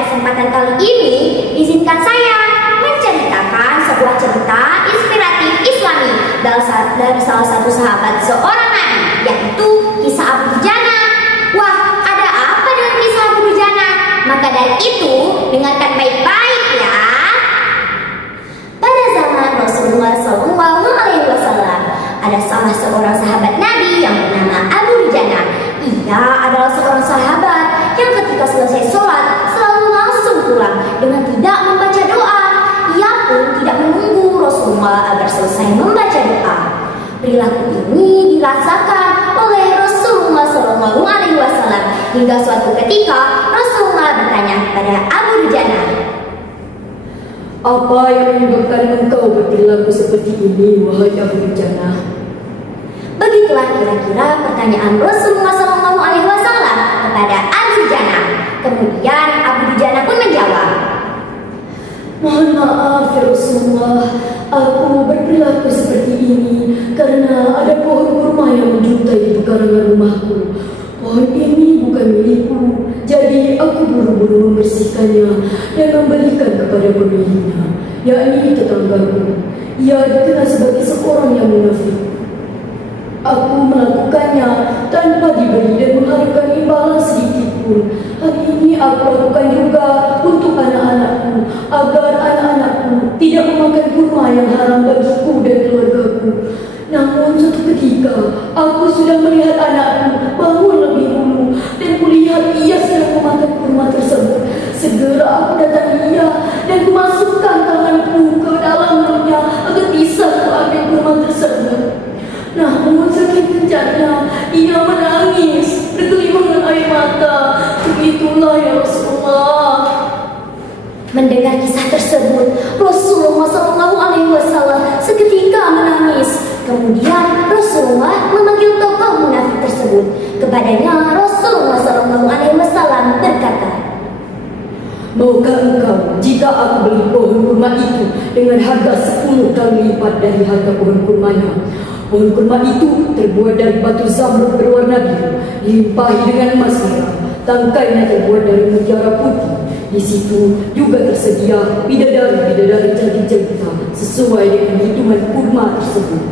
kesempatan kali ini, izinkan saya menceritakan sebuah cerita inspiratif Islami dari salah satu sahabat seorang nabi, yaitu kisah Abu Dujana. Wah, ada apa dengan kisah Abu Dujana? Maka dari itu, dengarkan baik-baik ya. Pada zaman Rasulullah SAW, ada salah seorang sahabat Nabi yang bernama Abu Dujana. Ia adalah seorang sahabat yang ketika selesai sholat selalu langsung pulang dengan tidak membaca doa. Ia pun tidak menunggu Rasulullah agar selesai membaca doa. Perilaku ini dirasakan oleh Rasulullah SAW hingga suatu ketika Rasulullah bertanya kepada Abu Dujana, "Apa yang menyebabkan engkau berperilaku seperti ini, wahai Abu Dujana?" Begitulah kira-kira pertanyaan Rasulullah SAW kepada Abu Dujana. Kemudian Abu Dujana pun menjawab, "Mohon maaf ya Rasulullah, aku berperilaku seperti ini karena ada pohon kurma yang menjuntai di pekarangan rumahku. Pohon ini bukan milikku, jadi aku buru-buru membersihkannya dan memberikan kepada pemiliknya, yakni tetanggaku. Ia dikenal sebagai seorang yang munafik. Aku melakukannya tanpa diberi dan mengharapkan imbalan sedikit pun. Hal ini aku lakukan juga untuk anak-anakku, agar anak-anakku tidak memakan kurma yang haram bagiku dan keluargaku. Namun suatu ketika, aku sudah melihat anakku bangun lebih dulu dan kulihat ia sedang memakan kurma tersebut. Segera aku datangi ia dan kumasukkan tanganku ke dalam mulutnya agar bisa kuambil kurma tersebut. Namun saking kencangnya ia menangis bergelimangan air mata. Begitulah ya Rasulullah." Mendengar kisah tersebut, Rasulullah SAW seketika menangis. Kemudian Rasulullah memanggil tokoh munafik tersebut. Kepadanya Rasulullah SAW berkata, "Maukah engkau jika aku beli pohon kurma itu dengan harga 10 kali lipat dari harga pohon kurmanya? Pohon kurma itu terbuat dari batu zamrud berwarna biru, dilimpahi dengan emas merah. Tangkainya terbuat dari mutiara putih. Di situ juga tersedia bidadari-bidadari cantik-cantik sesuai dengan hitungan kurma tersebut."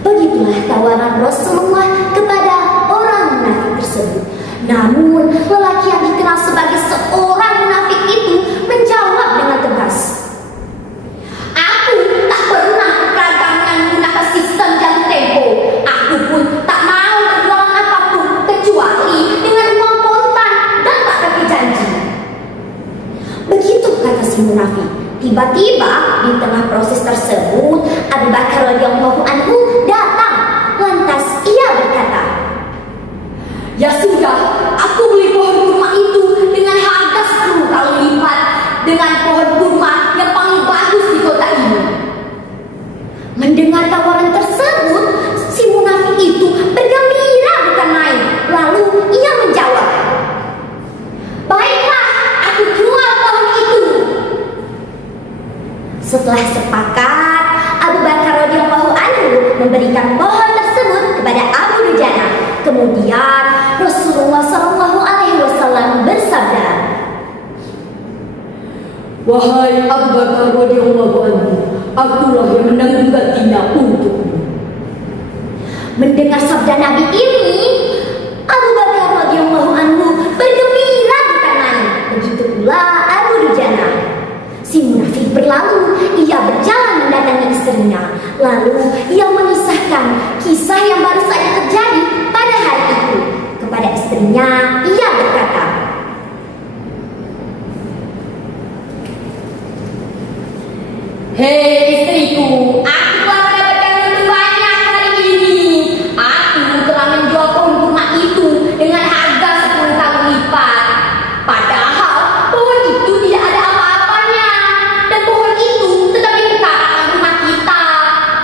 Begitulah tawaran Rasulullah kepada orang munafik tersebut. Namun lelaki yang dikenal sebagai seorang munafik itu menjawab dengan tegas, "Aku tak pernah beragam dengan menggunakan sistem jatuh tempo. Aku pun tak mau berjualan apapun kecuali dengan uang kontan dan tak pakai janji." Begitu kata si munafik. Tiba-tiba di tengah proses tersebut Abu Bakar radhiyallahu anhu datang. Lantas ia berkata, "Ya sudah, aku beli pohon kurma itu dengan harga 10 kali lipat dengan pohon kurma yang paling bagus di kota ini." Mendengar tawaran tersebut, si munafik itu bergembira bukan main. Lalu ia menjawab, "Baiklah, aku jual pohon itu." Setelah sepakat, Abu Bakar radhiyallahu anhu memberikan pohon tersebut kepada Abu Dujana. Kemudian Rasulullah SAW bersabda, "Wahai Abu Bakar radhiyallahu anhu, akulah yang menanggung gantinya untukmu." Mendengar sabda Nabi ini, Abu Bakar radhiyallahu anhu bergembira bukan main. Begitu pula Abu Dujana. Si munafik berlalu, ia berjalan mendatangi istrinya. Lalu ia mengisahkan kisah yang baru saja terjadi pada hari itu. Kepada istrinya, ia berkata, "Hei istriku, aku telah mendapatkan untung banyak hari ini. Aku telah menjual pohon kurma itu dengan harga 10 kali lipat. Padahal pohon itu tidak ada apa-apanya, dan pohon itu tetap di pekarangan rumah kita.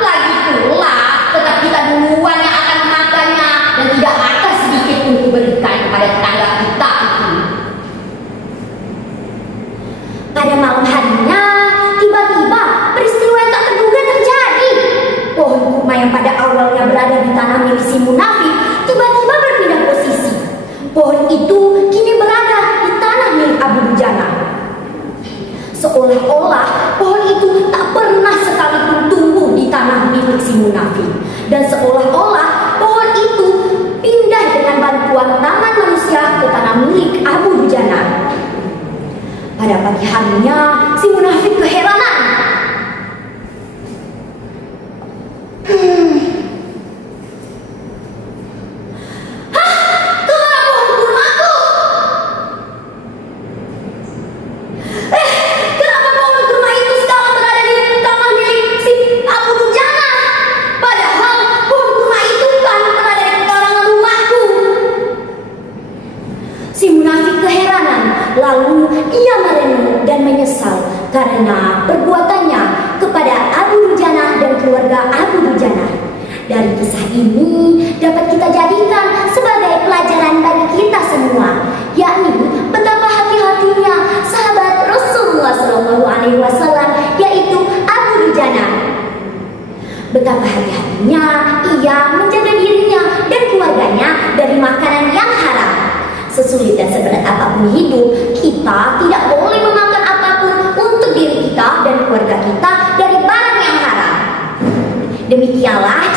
Lagi pula, tetap kita duluan yang akan memakannya, dan tidak ada sedikit pun kuberikan kepada tetangga kita itu." pada malam harinya, tiba-tiba peristiwa yang tak terduga terjadi. Pohon kurma yang pada awalnya berada di tanah milik si munafik tiba-tiba berpindah posisi. Pohon itu kini berada di tanah milik Abu Pada pagi harinya, si munafik keheranan. Lalu ia merenung dan menyesal karena perbuatannya kepada Abu Dujana dan keluarga Abu Dujana. Dari kisah ini dapat kita jadikan sebagai pelajaran bagi kita semua, yakni betapa hati-hatinya sahabat Rasulullah SAW, yaitu Abu Dujana. Betapa hati-hatinya ia menjaga dirinya dan keluarganya dari makanan yang haram. Sesulit dan seberat apapun hidup, kita tidak boleh memakan apapun untuk diri kita dan keluarga kita dari barang yang haram. Demikianlah